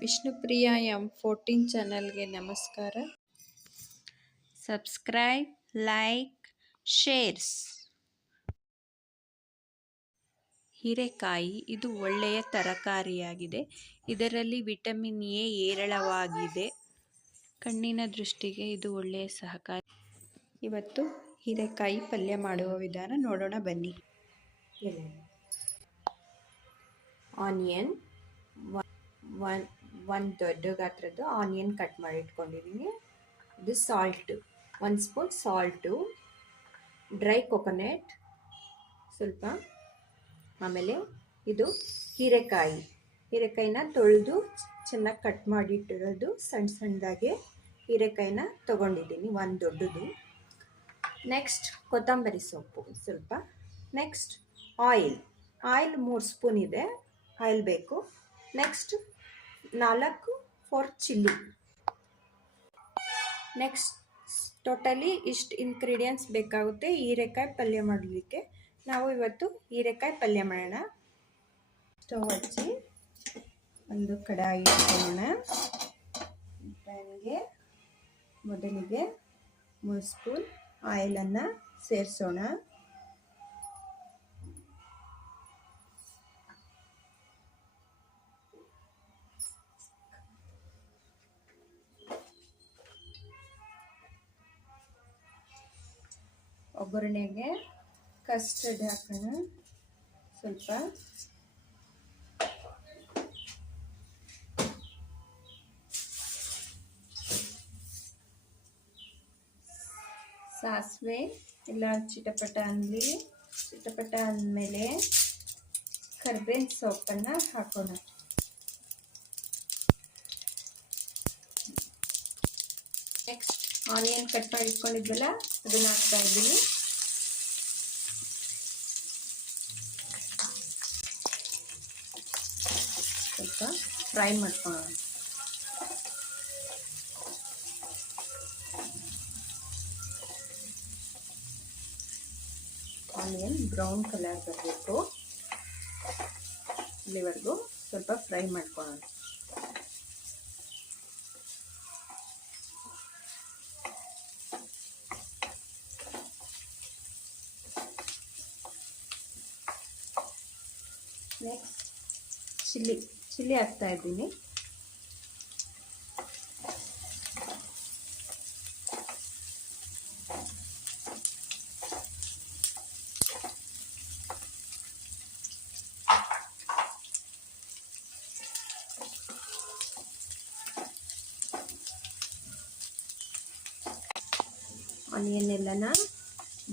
Vishnupriya M fourteen ಚಾನಲ್ಗೆ ನಮಸ್ಕಾರ. Subscribe like shares. ಹೀರೆಕಾಯಿ ಇದು ಒಳ್ಳೆಯ ತರಕಾರಿಯಾಗಿದೆ. ಇದರಲ್ಲಿ ವಿಟಮಿನ್ ಎ ಹೇರಳವಾಗಿದೆ. ಕಣ್ಣಿನ ದೃಷ್ಟಿಗೆ ಇದು ಒಳ್ಳೆಯ ಸಹಕಾರಿ. ಇವತ್ತು ಹೀರೆಕಾಯಿ ಪಲ್ಯ ಮಾಡುವ ವಿಧಾನ ನೋಡೋಣ ಬನ್ನಿ. ಆನಿಯನ್ ಒನ್ ಒಂದು ದೊಡ್ಡ ಗಾತ್ರದ್ದು ಆನಿಯನ್ ಕಟ್ ಮಾಡಿ ಇಟ್ಕೊಂಡಿದ್ದೀನಿ ಇದು ಸಾಲ್ಟು ಒಂದು ಸ್ಪೂನ್ ಸಾಲ್ಟು ಡ್ರೈ ಕೊಕೊನೆಟ್ ಸ್ವಲ್ಪ ಆಮೇಲೆ ಇದು ಹೀರೆಕಾಯಿ. ಹೀರೆಕಾಯಿನ ತೊಳೆದು ಚೆನ್ನಾಗಿ ಕಟ್ ಮಾಡಿಟ್ಟಿರೋದು ಸಣ್ಣ ಸಣ್ಣದಾಗೆ ಹೀರೆಕಾಯಿನ ತೊಗೊಂಡಿದ್ದೀನಿ ಒಂದು ದೊಡ್ಡದು. ನೆಕ್ಸ್ಟ್ ಕೊತ್ತಂಬರಿ ಸೊಪ್ಪು ಸ್ವಲ್ಪ. ನೆಕ್ಸ್ಟ್ ಆಯಿಲ್ ಆಯಿಲ್ ಮೂರು ಸ್ಪೂನ್ ಇದೆ. ಆಯಿಲ್ ಬೇಕು. ನೆಕ್ಸ್ಟ್ ನಾಲ್ಕು ಫೋರ್ ಚಿಲ್ಲಿ ನೆಕ್ಸ್ಟ್ ಟೋಟಲಿ ಇಷ್ಟು ಇನ್ಗ್ರೀಡಿಯೆಂಟ್ಸ್ ಬೇಕಾಗುತ್ತೆ ಹೀರೆಕಾಯಿ ಪಲ್ಯ ಮಾಡಲಿಕ್ಕೆ. ನಾವು ಇವತ್ತು ಹೀರೆಕಾಯಿ ಪಲ್ಯ ಮಾಡೋಣ. ಸ್ಟವ್ ಹಚ್ಚಿ ಒಂದು ಕಡಾಯಿ ಇಟ್ಕೊಳ್ಳೋಣ. ಪ್ಯಾನ್ಗೆ ಮೊದಲಿಗೆ ಮೂರು ಸ್ಪೂನ್ ಆಯಿಲನ್ನು ಸೇರಿಸೋಣ. ಒಗ್ಗರಣೆಗೆ ಕಸ್ಟರ್ಡ್ ಹಾಕೋಣ. ಸ್ವಲ್ಪ. ಸಾಸಿವೆ ಇಲ್ಲ ಚಿಟಪಟ ಅನ್ನಲಿ. ಚಿಟಪಟ ಅಂದಮೇಲೆ ಕರ್ಬೇವಿನ ಸೊಪ್ಪನ್ನು ಹಾಕೋಣ. ನೆಕ್ಸ್ಟ್ ಆನಿಯನ್ ಕಟ್ ಮಾಡಿ ಇಟ್ಕೊಂಡಿದ್ವಲ್ಲ ಅದನ್ನ ಹಾಕ್ತಾ ಇದ್ದೀನಿ. ಸ್ವಲ್ಪ ಫ್ರೈ ಮಾಡ್ಕೊಳ್ಳೋಣ. ಆನಿಯನ್ ಬ್ರೌನ್ ಕಲರ್ ಬರಬೇಕು. ಇಲ್ಲಿವರೆಗೂ ಸ್ವಲ್ಪ ಫ್ರೈ ಮಾಡ್ಕೊಳ್ಳೋಣ. ನೆಕ್ಸ್ಟ್ ಚಿಲ್ಲಿ ಚಿಲ್ಲಿ ಹಾಕ್ತಾ ಇದ್ದೀನಿ. ಆನಿಯನ್ ಎಲ್ಲನ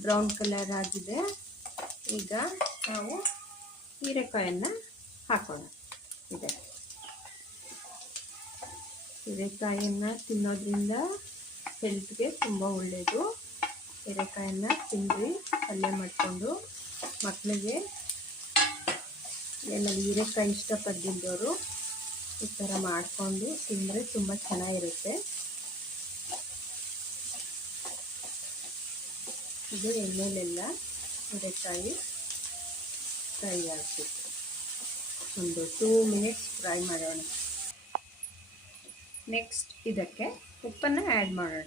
ಬ್ರೌನ್ ಕಲರ್ ಆಗಿದೆ. ಈಗ ನಾವು ಹೀರೆಕಾಯನ್ನು ಹಾಕೋಣ. ಇದೆ. ಹೀರೆಕಾಯಿಯನ್ನು ತಿನ್ನೋದ್ರಿಂದ ಹೆಲ್ತ್ಗೆ ತುಂಬ ಒಳ್ಳೆಯದು ಹೀರೆಕಾಯನ್ನು ತಿಂದು ಪಲ್ಯ ಮಾಡಿಕೊಂಡು. ಮಕ್ಕಳಿಗೆ ಎಲ್ಲ ಹೀರೆಕಾಯಿ ಇಷ್ಟಪಡ್ದಿದ್ದವರು ಈ ಥರ ಮಾಡಿಕೊಂಡು ತಿಂದರೆ ತುಂಬ ಚೆನ್ನಾಗಿರುತ್ತೆ. ಇದು ಎಣ್ಣೆಲೆಲ್ಲ ಹೀರೆಕಾಯಿ. ಫ್ರೈ ಆಗಬೇಕು ಒಂದು ಟೂ ಮಿನಿಟ್ಸ್ ಫ್ರೈ ಮಾಡೋಣ. ನೆಕ್ಸ್ಟ್ ಇದಕ್ಕೆ ಉಪ್ಪನ್ನು ಆ್ಯಡ್ ಮಾಡೋಣ.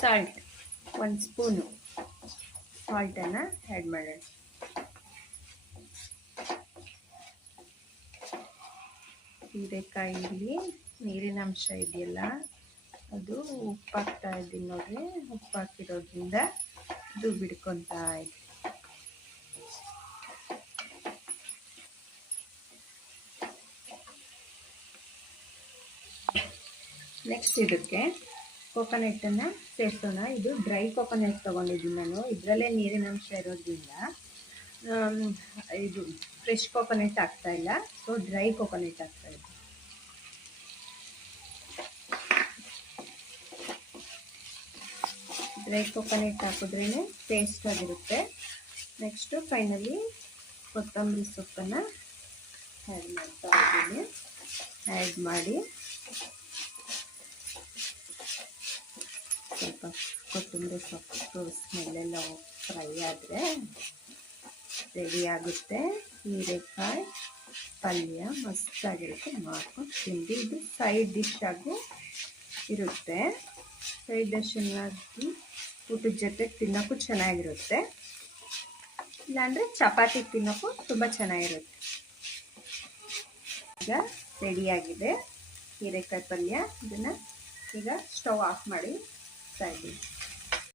ಸಾಲ್ಟ್ ಒಂದು ಸ್ಪೂನು ಸಾಲ್ಟನ್ನು ಆ್ಯಡ್ ಮಾಡೋಣ. ಹೀರೆಕಾಯಿಲಿ ನೀರಿನ ಅಂಶ ಇದೆಯಲ್ಲ, ಅದು ಉಪ್ಪಾಗ್ತಾ ಇದ್ದೀನಿ ನೋಡ್ರಿ. ಉಪ್ಪು ಇದು ಬಿಡ್ಕೊತಾ ಇದೆ ನೆಕ್ಸ್ಟ್ ಇದಕ್ಕೆ ಕೋಕೋನಟ್ಟನ್ನು ಸೇರಿಸೋಣ. ಇದು ಡ್ರೈ ಕೋಕೋನಟ್ ತೊಗೊಂಡಿದ್ದೀನಿ ನಾನು. ಇದರಲ್ಲೇ ನೀರಿನ ಅಂಶ ಇರೋದ್ರಿಂದ ಇದು ಫ್ರೆಶ್ ಕೋಕೋನಟ್ ಆಗ್ತಾ ಇಲ್ಲ. ಸೊ ಡ್ರೈ ಕೋಕೋನಟ್ ಆಗ್ತಾ ಡ್ರೈ ಕೊಕೊನೆಟ್ ಹಾಕಿದ್ರೇ ಟೇಸ್ಟ್ ಆಗಿರುತ್ತೆ. ನೆಕ್ಸ್ಟು ಫೈನಲಿ ಕೊತ್ತಂಬರಿ ಸೊಪ್ಪನ್ನು ಆ್ಯಡ್ ಮಾಡ್ತಾ ಇದ್ದೀನಿ. ಆ್ಯಡ್ ಮಾಡಿ ಸ್ವಲ್ಪ ಕೊತ್ತಂಬರಿ ಸೊಪ್ಪು ಸ್ಮೆಲ್ಲೆಲ್ಲ ಫ್ರೈ ಆದರೆ ರೆಡಿ ಆಗುತ್ತೆ. ಹೀರೆಕಾಯಿ, ಪಲ್ಯ ಮಸ್ತಾಗಿರುತ್ತೆ. ಮಾಡ್ಕೊಂಡು ತಿಂಡಿ ಇದು ಸೈಡ್ ಡಿಶ್ ಆಗು ಇರುತ್ತೆ. ಸೈಡ್ ಡಿಶ್ ಊಟದ ಜೊತೆ ತಿನ್ನೋಕ್ಕೂ ಚೆನ್ನಾಗಿರುತ್ತೆ. ಇಲ್ಲಾಂದರೆ ಚಪಾತಿ ತಿನ್ನೋಕ್ಕೂ ತುಂಬ ಚೆನ್ನಾಗಿರುತ್ತೆ. ಈಗ ರೆಡಿಯಾಗಿದೆ ಹೀರೆಕಾಯಿ ಪಲ್ಯ. ಇದನ್ನು ಈಗ ಸ್ಟವ್ ಆಫ್ ಮಾಡಿ ಸೈಡ್